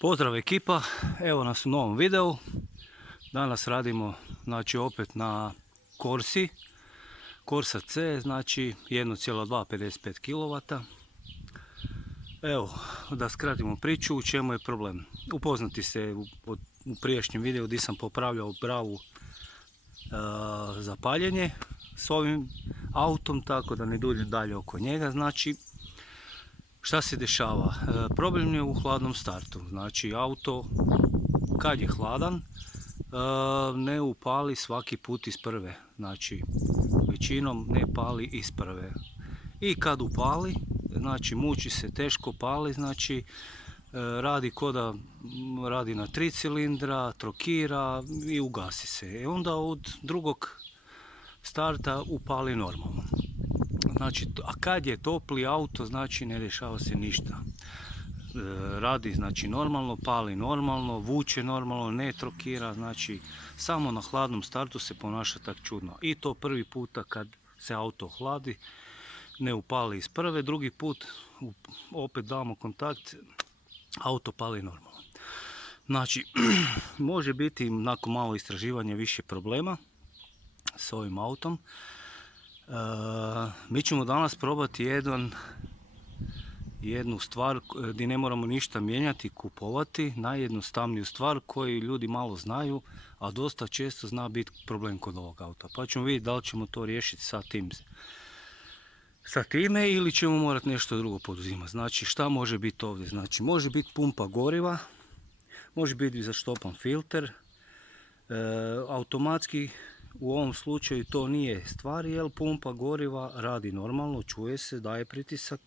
Pozdrav ekipa, evo nas u novom videu. Danas radimo opet na Corsi. Corsa C, znači 1,2 55 kW. Evo, da skratimo priču, u čemu je problem. Upoznati se u prijašnjem videu gdje sam popravljao bravu za paljenje s ovim autom, tako da ne duljim dalje oko njega. Znači, šta se dešava? Problem je u hladnom startu. Znači, auto kad je hladan ne upali svaki put iz prve. Znači, većinom ne pali iz prve. I kad upali, znači muči se, teško pali, znači radi ko da radi na 3 cilindra, trokira i ugasi se. Onda od drugog starta upali normalno. Znači, a kad je topli auto, znači ne dešava se ništa. Radi znači normalno, pali normalno, vuče normalno, ne trokira, znači samo na hladnom startu se ponaša tak čudno. I to prvi puta kad se auto hladi, ne upali iz prve, drugi put opet damo kontakt, auto pali normalno. Znači, može biti nakon malo istraživanja više problema s ovim autom. Mi ćemo danas probati jednu stvar gdje ne moramo ništa mijenjati, kupovati, najjednostavniju stvar koju ljudi malo znaju, a dosta često zna biti problem kod ovog auta. Pa ćemo vidjeti da li ćemo to riješiti sa time ili ćemo morati nešto drugo poduzimati. Znači, šta može biti ovdje? Znači, može biti pumpa goriva, može biti zaštopan filter, automatski u ovom slučaju to nije stvar, jer pumpa goriva radi normalno, čuje se, daje pritisak.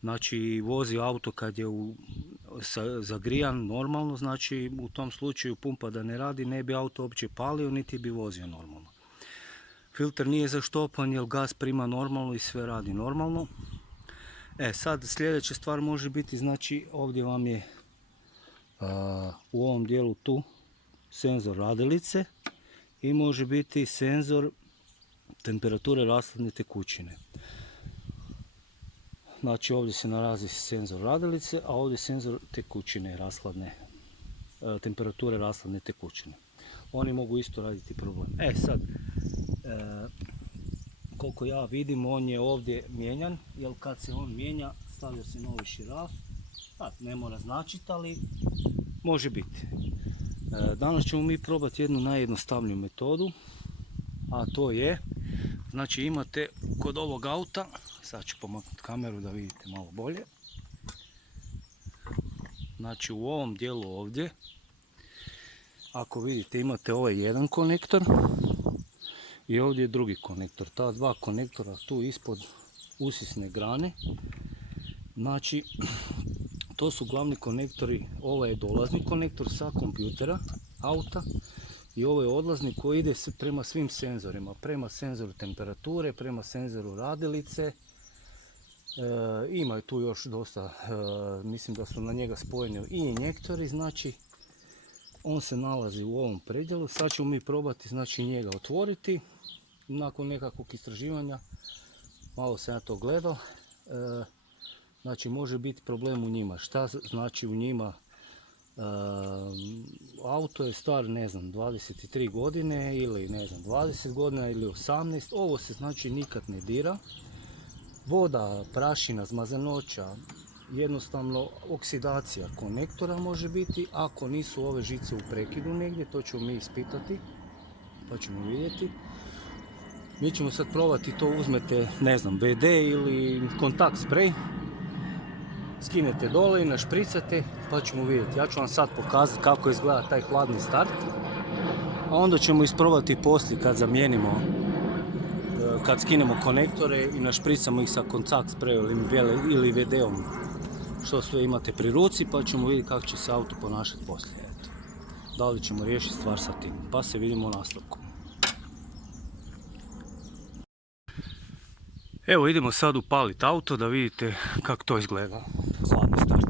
Znači, vozi auto kad je zagrijan normalno, znači u tom slučaju pumpa da ne radi, ne bi auto uopće palio, niti bi vozio normalno. Filter nije zaštopan jer gas prima normalno i sve radi normalno. Sad sljedeća stvar može biti, znači ovdje vam je u ovom dijelu tu senzor radilice i može biti senzor temperature rashladne tekućine. Znači, ovdje se nalazi senzor radilice, a ovdje senzor tekućine temperature rashladne tekućine. Oni mogu isto raditi problem. Sad, koliko ja vidim, on je ovdje mijenjan, jer kad se on mijenja, stavlja se novi širaf. Ne mora značiti, ali može biti. Danas ćemo mi probati jednu najjednostavniju metodu, a to je, znači imate kod ovog auta, sad ću pomaknuti kameru da vidite malo bolje. Znači, u ovom dijelu ovdje, ako vidite, imate ovaj jedan konektor i ovdje je drugi konektor. Ta dva konektora tu ispod usisne grane, znači to su glavni konektori. Ovo je dolazni konektor sa kompjutera auta i ovo je odlazni koji ide prema svim senzorima, prema senzoru temperature, prema senzoru radilice. Ima tu još dosta, mislim da su na njega spojeni i injektori. Znači, on se nalazi u ovom predjelu. Sad ćemo mi probati, znači, njega otvoriti. Nakon nekakvog istraživanja, malo sam ja to gledao, znači može biti problem u njima. Šta znači u njima? Auto je star, ne znam, 23 godine ili ne znam 20 godina ili 18. Ovo se znači nikad ne dira. Voda, prašina, zmazanoća, jednostavno oksidacija konektora može biti. Ako nisu ove žice u prekidu negdje, to ćemo mi ispitati, pa ćemo vidjeti. Mi ćemo sad probati to, uzmete, ne znam, VD ili kontakt sprej, skinete dole i našpricate, pa ćemo vidjeti. Ja ću vam sad pokazati kako izgleda taj hladni start, a onda ćemo isprobati poslije kad zamijenimo, kad skinemo konektore i našpricamo ih sa kontakt sprejom ili VD-om, što sve imate pri ruci, pa ćemo vidjeti kako će se auto ponašati poslije. Eto. Da li ćemo riješiti stvar sa tim, pa se vidimo u nastavku. Evo, idemo sad upaliti auto da vidite kako to izgleda, hladni start.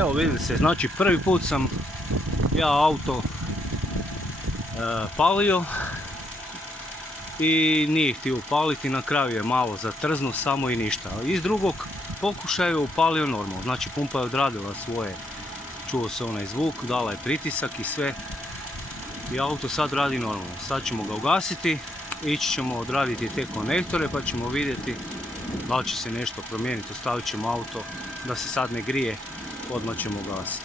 Evo vidite se, znači prvi put sam ja auto palio i nije htio upaliti, na kraju je malo zatrznuo samo i ništa. Iz drugog pokušaja je upalio normalno, znači pumpa je odradila svoje, čuo se onaj zvuk, dala je pritisak i sve i auto sad radi normalno. Sad ćemo ga ugasiti, ići ćemo odraditi te konektore pa ćemo vidjeti da li će se nešto promijeniti. Ostavit ćemo auto da se sad ne grije, odmah ćemo ugasiti.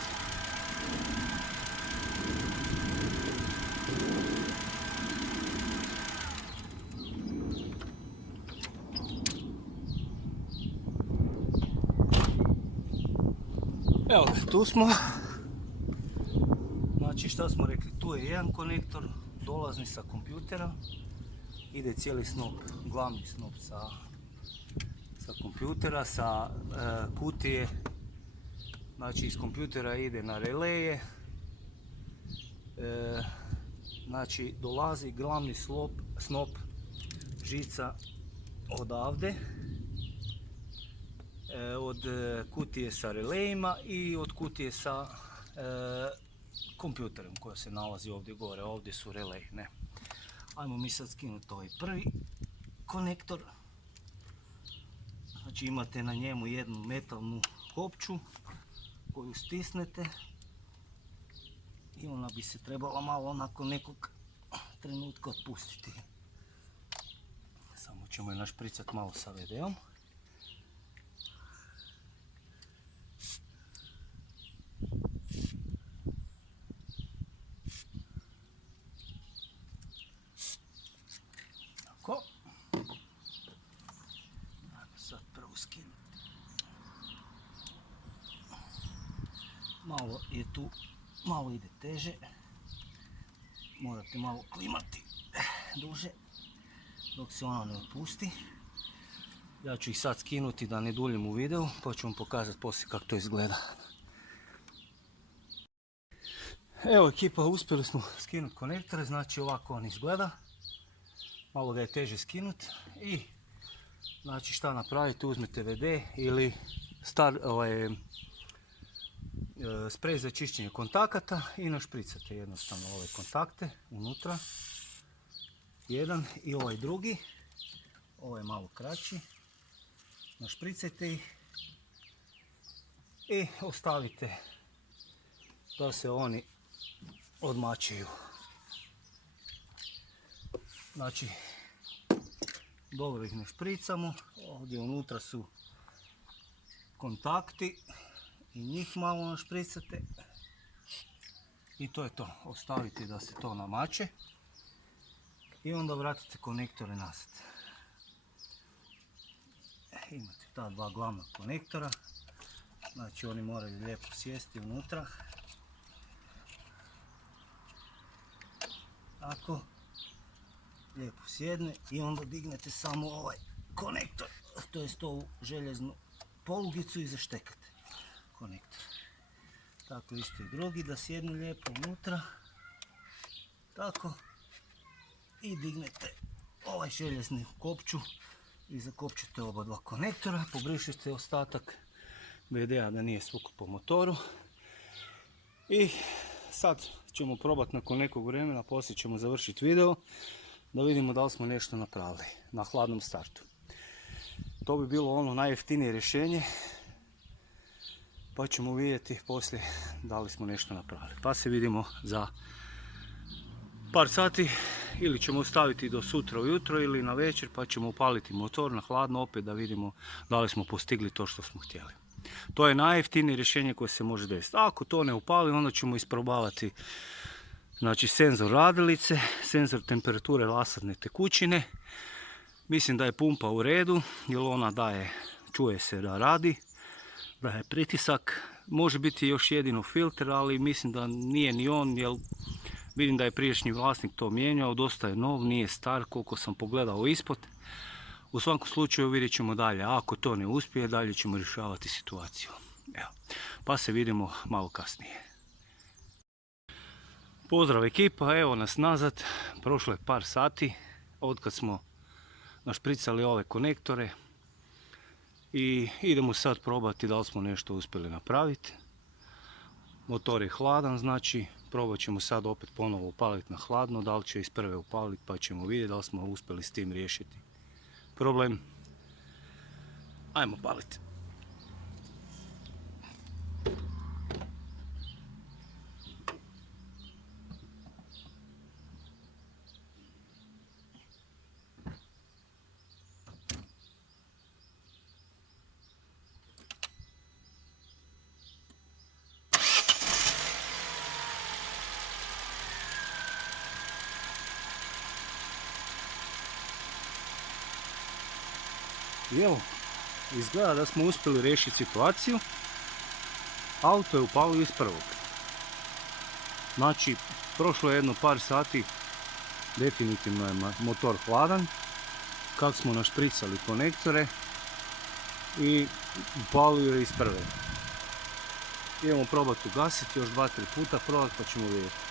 Evo, tu smo. Znači šta smo rekli, tu je jedan konektor, dolazni sa kompjutera, ide cijeli snop, glavni snop sa kompjutera, sa kutije, znači iz kompjutera ide na releje, znači dolazi glavni snop žica odavde, od kutije sa relejima i od kutije sa kompjuterom koja se nalazi ovdje gore. Ovdje su releji, ne. Ajmo mi sad skinuti ovaj prvi konektor. Znači imate na njemu jednu metalnu kopču koju stisnete i ona bi se trebala malo nakon nekog trenutka otpustiti. Samo ćemo je našpricati malo sa VD-om. Tako. Ajmo sad prvo skinuti. Malo je tu, malo ide teže. Morate malo klimati duže dok se ona ne otpusti. Ja ću ih sad skinuti da ne duljim u videu, pa ću vam pokazati poslije kako to izgleda. Evo ekipa, uspjeli smo skinuti konektore, znači ovako on izgleda. Malo ga je teže skinuti i znači šta napravite, uzmete VD ili sprej za čišćenje kontakata i našpricate jednostavno ove kontakte unutra. Jedan i ovaj drugi, ovaj je malo kraći. Našpricajte ih i ostavite da se oni odmačuju. Znači, dobro ih našpricamo. Ovdje unutra su kontakti i njih malo našpricate. I to je to. Ostavite da se to namače. I onda vratite konektore nazad. Imate ta dva glavna konektora. Znači oni moraju lijepo sjesti unutra. Tako. Lijepo sjedne i onda dignete samo ovaj konektor, to jest ovu željeznu polugicu i zaštekate konektor. Tako isto i drugi, da sjedne lijepo unutra. Tako. I dignete ovaj željezni kopču i zakopčete oba dva konektora, pobrišete ostatak VD-a da nije svuk po motoru. I sad ćemo probati nakon nekog vremena, poslije ćemo završiti video, da vidimo da li smo nešto napravili na hladnom startu. To bi bilo ono najjeftinije rješenje, pa ćemo vidjeti poslije da li smo nešto napravili. Pa se vidimo za par sati, ili ćemo ostaviti do sutra ujutro ili na večer, pa ćemo upaliti motor na hladno opet da vidimo da li smo postigli to što smo htjeli. To je najjeftinije rješenje koje se može desiti. Ako to ne upali, onda ćemo isprobavati znači senzor radilice, senzor temperature lasadne tekućine. Mislim da je pumpa u redu, jer ona daje, čuje se da radi, da je pritisak. Može biti još jedino filter, ali mislim da nije ni on, jer vidim da je prijašnji vlasnik to mijenjao, dosta je nov, nije star koliko sam pogledao ispod. U svakom slučaju vidjet ćemo dalje, ako to ne uspije, dalje ćemo rješavati situaciju. Evo, pa se vidimo malo kasnije. Pozdrav ekipa, evo nas nazad, prošlo je par sati od kad smo našpricali ove konektore i idemo sad probati da li smo nešto uspjeli napraviti. Motor je hladan, znači probat ćemo sad opet ponovo upaliti na hladno, da li će iz prve upaliti pa ćemo vidjeti da li smo uspjeli s tim riješiti problem. Ajmo paliti. I evo, izgleda da smo uspjeli riješiti situaciju. Auto je upalio iz prvog. Znači, prošlo je jedno par sati, definitivno je motor hladan. Kako smo našpricali konektore i upalio je iz prve. Idemo probati ugasiti, još 2-3 puta probati pa ćemo vidjeti.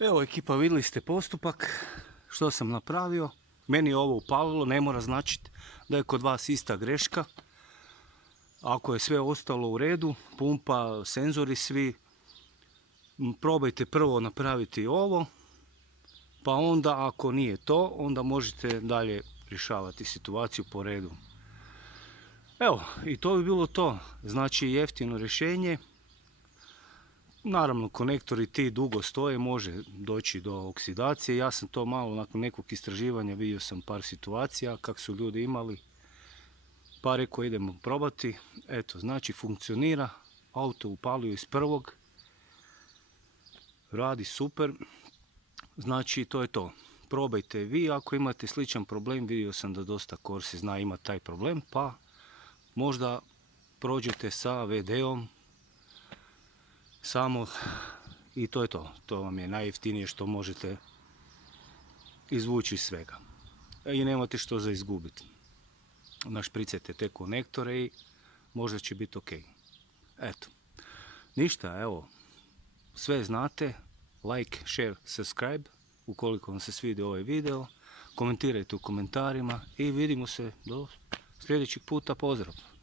Evo ekipa, vidjeli ste postupak, što sam napravio. Meni je ovo upalilo, ne mora značiti da je kod vas ista greška. Ako je sve ostalo u redu, pumpa, senzori svi, probajte prvo napraviti ovo, pa onda ako nije to, onda možete dalje rješavati situaciju po redu. Evo, i to bi bilo to. Znači jeftino rješenje. Naravno, konektori ti dugo stoje, može doći do oksidacije. Ja sam to malo nakon nekog istraživanja vidio sam par situacija kako su ljudi imali. Pa rekao idemo probati. Eto, znači funkcionira. Auto upalio iz prvog. Radi super. Znači to je to. Probajte vi ako imate sličan problem. Vidio sam da dosta Corsi zna imati taj problem. Pa možda prođete sa VD-om. Samo i to je to. To vam je najjeftinije što možete izvući iz svega. I nemate što za izgubiti. Našpricajte te konektore i možda će biti ok. Eto. Ništa, evo. Sve znate. Like, share, subscribe. Ukoliko vam se svidio ovaj video. Komentirajte u komentarima i vidimo se do sljedećeg puta. Pozdrav!